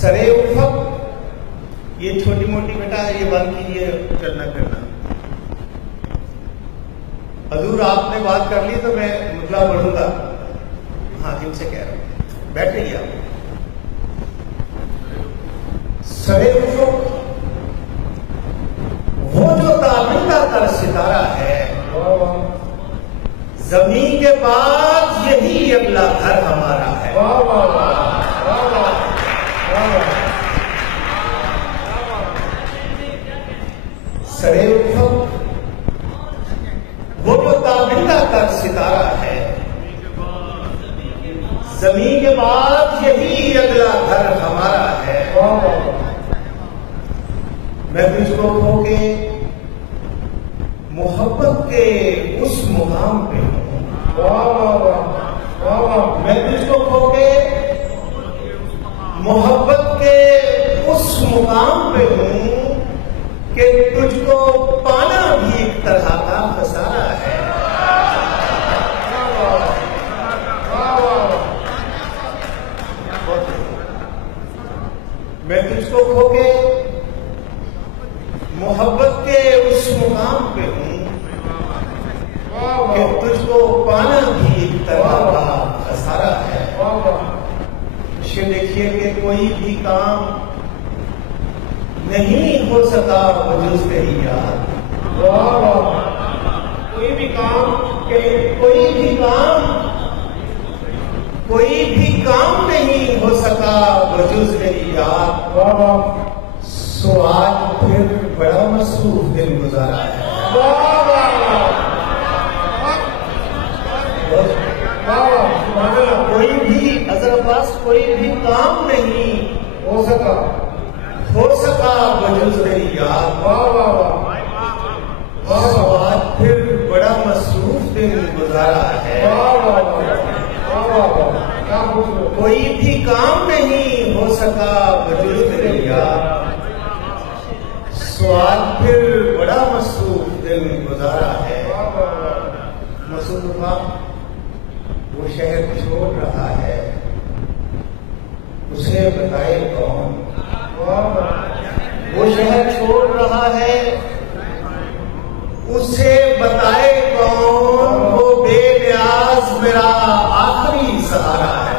सरे उफक, ये छोटी मोटी बेटा है, ये बंद कीजिए चलना फिरना। हजूर आपने बात कर ली तो मैं मुतला बढ़ूंगा। हाँ, इनसे कह रहा हूं, बैठिए आप। सरे उफक वो जो ताबिंदा तर सितारा है, जमीन के बाद यही अगला घर हमारा है। सरे उफक वो जो ताबिंदा तर सितारा है, जमीन के बाद यही अगला घर हमारा है। मैं तुझको खो के मोहब्बत के उस मुकाम पे हूं। मैं तुझको खो के मोहब्बत के उस मुकाम पे हूं कि तुझको पाना भी एक तरह का खसारा है। मैं तुझको खो के मोहब्बत के उस मुकाम पे हूं कि तुझको पाना भी एक तरह का खसारा है। ये देखिए कि कोई भी काम नहीं हो सका वजूद तेरी याद। कोई भी काम नहीं हो सका वजूद तेरी याद। सो आज फिर बड़ा मसरूफ दिन गुजारा है। कोई भी अजरपास कोई भी काम नहीं हो सका वजूद तेरी याद। सो आज फिर बड़ा मसरूफ दिन गुजारा है। कोई भी काम नहीं हो सका वजूद तेरी याद। आज फिर बड़ा मसरूफ दिन गुजारा है। मसूद वो शहर छोड़ रहा है, उसे बताए कौन। वो शहर छोड़ रहा है, उसे बताए कौन। वो बेनियाज मेरा आखिरी सहारा है।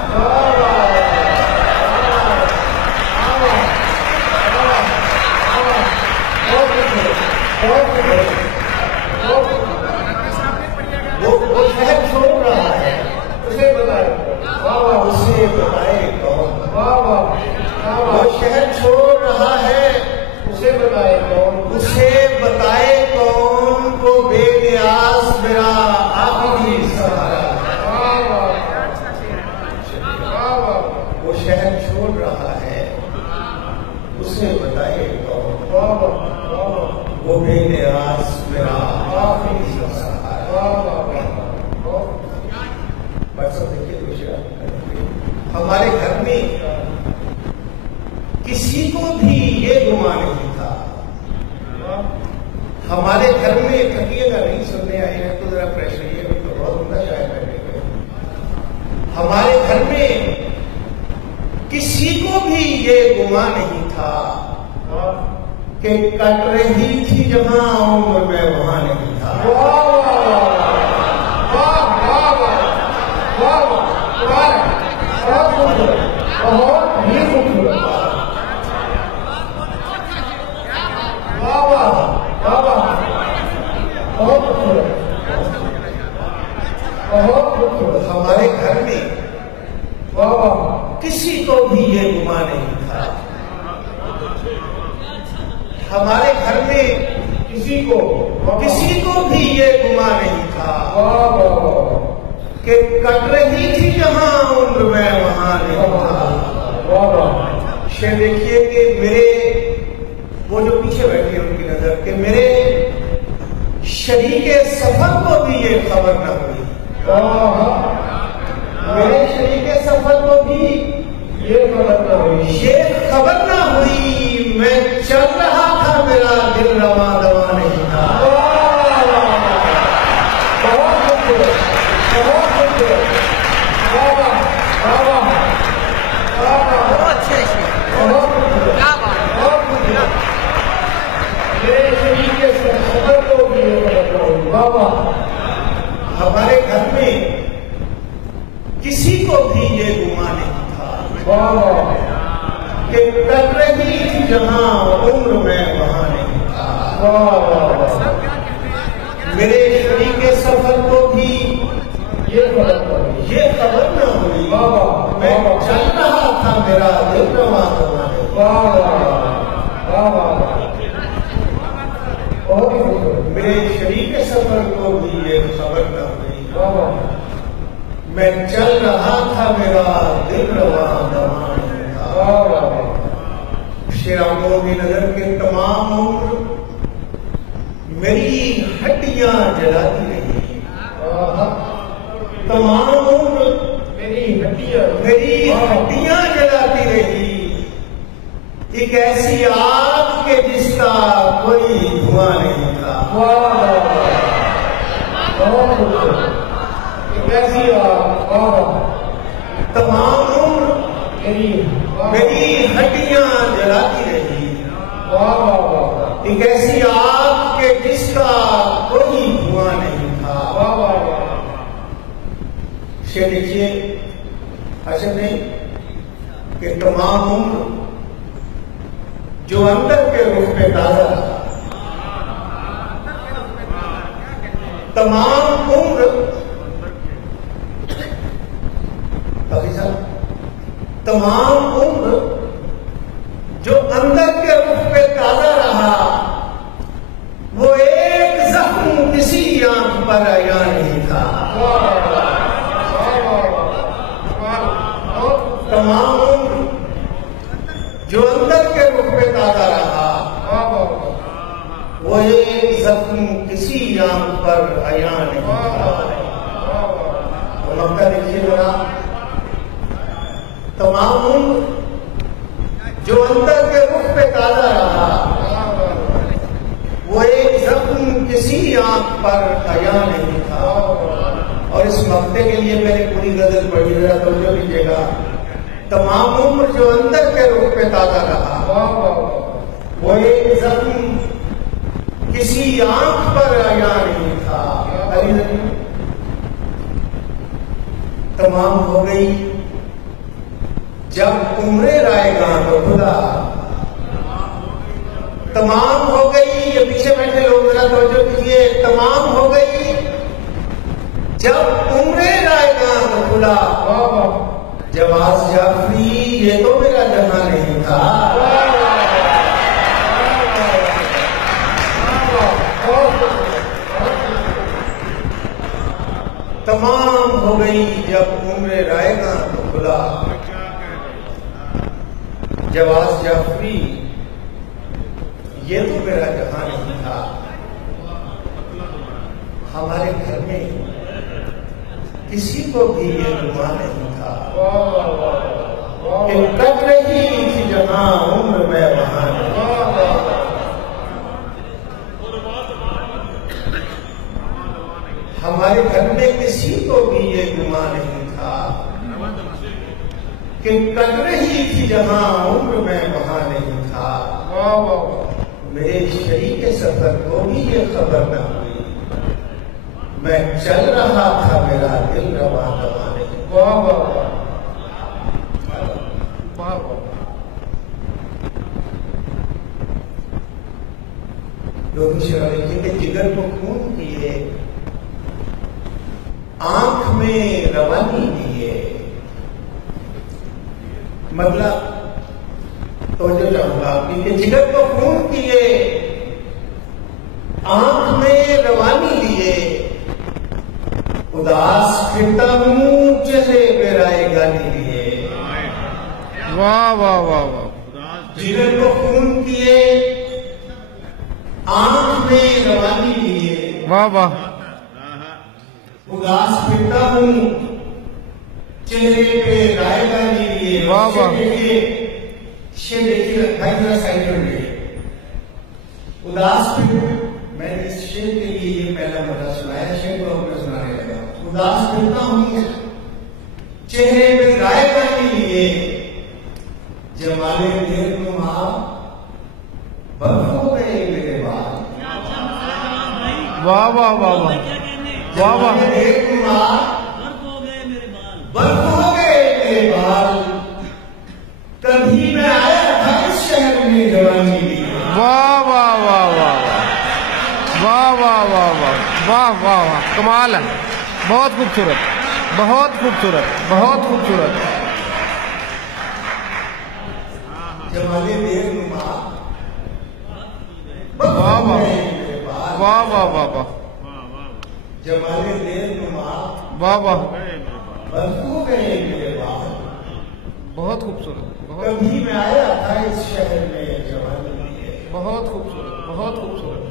वो शहर छोड़ रहा है, उसे बताए कौन। वो शहर छोड़ रहा है, उसे बताए कौन। वो बेनियाज मेरा आखिरी सहारा है। वो शहर छोड़ रहा है, उसे बताए कौन। वो बेनियाज मेरा आखिरी सहारा। देखिए दूसरा, हमारे घर में किसी को भी ये गुमान नहीं था। हमारे घर में, थकिएगा नहीं, सुनने आए हैं तो जरा फ्रेश रहिए, तो बहुत उमदा शायद बैठे हुए। हमारे घर में किसी को भी ये गुमान नहीं था कि कट रही थी जहां उम्र में वहां नहीं था। हमारे घर में किसी को भी ये गुमान नहीं था। हमारे घर में किसी को भी ये गुमान नहीं था कि कट रही थी जहां उम्र में वहां नहीं था। शेर देखिए कि मेरे वो जो पीछे बैठे उनकी नजर कि मेरे शरीके सफर को भी ये खबर न हुई। मेरे शरीके सफर को भी ये खबर न हुई। मैं चल रहा था, मेरा दिल रवा दवा नहीं था। बहुत अच्छे कि कट रही थी जहां उम्र में वहां नहीं था। मेरे शरीके सफर को भी ये खबर न हुई, मैं चल रहा था मेरा दिल रवा दवाने। मेरे शरीके सफर को भी ये खबर न हुई, मैं चल रहा था मेरा दिल रवा दवाने था। शेरांगों की नजर के तमाम उम्र मेरी हड्डियां जलाती रही, तमाम उम्र मेरी हड्डियां जलाती रही। एक ऐसी आग के जिसका कोई धुआं नहीं था। एक ऐसी आग, तमाम उम्र मेरी हड्डियां जलाती रही। एक ऐसी आग के जिसका कोई धुआं नहीं था। शेर देखिए, अच्छा नहीं कि तमाम उम्र जो अंदर के रूप में ताजा, तमाम उम्र तमाम उम्र जो अंदर के रूप में ताजा रहा, वो एक जख्म किसी आंख पर आया नहीं था। तमाम उम्र जो अंदर के रूप में ताजा रहा, वो एक जख्म किसी आंख पर आया नहीं था। तो मक्का देखिए जरा, तमाम उम्र जो अंदर के रूप पे ताजा रहा, वो एक जख्म किसी आंख पर आया नहीं था। और इस मक्ते के लिए मैंने पूरी गजल पढ़ी, जरा तवज्जो कीजिएगा। तमाम उम्र जो अंदर के रूप पे ताजा रहा, वो एक जख्म किसी आंख पर आया नहीं था। तमाम हो गई जब उम्रे रायगा तो खुदा, तमाम हो गई, ये पीछे बैठे लोग जरा तवज्जो कीजिए, तमाम हो गई जब उम्रे रायगा तो खुदा, जवाज जाफरी ये तो मेरा जहां नहीं था। तमाम हो गई जब उम्रे रायगा तो खुदा, जवाज जाफरी ये तो मेरा जहां नहीं था। हमारे घर में किसी को भी ये गुमान नहीं था कि कट रही थी जहां उम्र में वहां नहीं। हमारे घर में किसी को भी ये गुमान नहीं था कि कट रही थी जहां उम्र में वहां नहीं था। मेरे शरीके सफर को भी ये खबर न हुई, मैं चल रहा था मेरा दिल रवा दवाने। कि जिगर को खून किए, आंख में रवानी दिए। मतलब तो जो चाहूंगा कि जिगर को खून किए, आंख में रवानी लिए, उदास फिरता हूं चेहरे पे राय गाली लिए। वाह वाह वाह वाह। जिगर को खून किए, आंख में रवानी लिए, वाह वाह। उदास फिरता हूं चेहरे पे राय गाली लिए। वाह वाह। शेर देखिए भाई, जरा साइड पर लिए। उदास फिर, मैंने इस शेर के लिए ये पहला मजा सुनाया, शेर को अपने सुनाने लगा। उदास फिरता हूं चेहरे पे राय गाली लिए, जमाले देर नुमा बर्फ हो गए मेरे बाल। वाह वाह वाह वाह वाह वाह। देर नुमा बर्फ हो गए मेरे बाल, वाह वाह वाह, कमाल है, बहुत खूबसूरत, बहुत खूबसूरत, बहुत खूबसूरत। जमाले देनुमा वाह वाह वाह वाह वाह वाह जमाले देनुमा वाह वाह, बदबू गए मेरे बाद। बहुत खूबसूरत, बहुत कभी मैं आया था इस शहर में जवानी में, बहुत खूबसूरत, बहुत खूबसूरत।